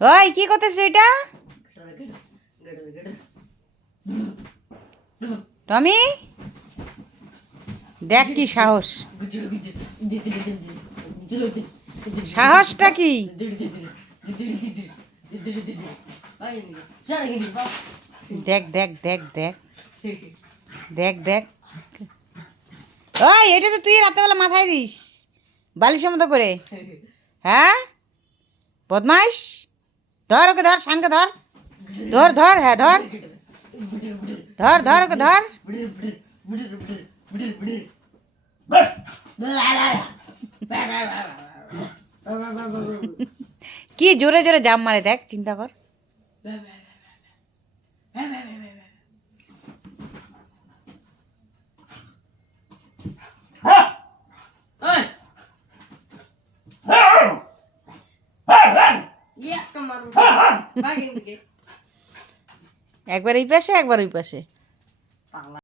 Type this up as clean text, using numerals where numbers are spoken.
ওই কি করতেছিস এটা? টমি, দেখ কি সাহস, সাহসটা কি? দেখ দেখ দেখ দেখ দেখ দেখ। ওই এটা তো তুই রাত্রেবেলা মাথায় দিস বালিশের মতো করে। হ্যাঁ বদমাইশ, ধর ওকে, ধর শানকে ধর, ধর ধর, হ্যাঁ ধর ধর ধর ওকে ধর। কি জোরে জোরে জাম মারে দেখ, চিন্তা কর। একবার এই পাশে একবার ওই পাশে।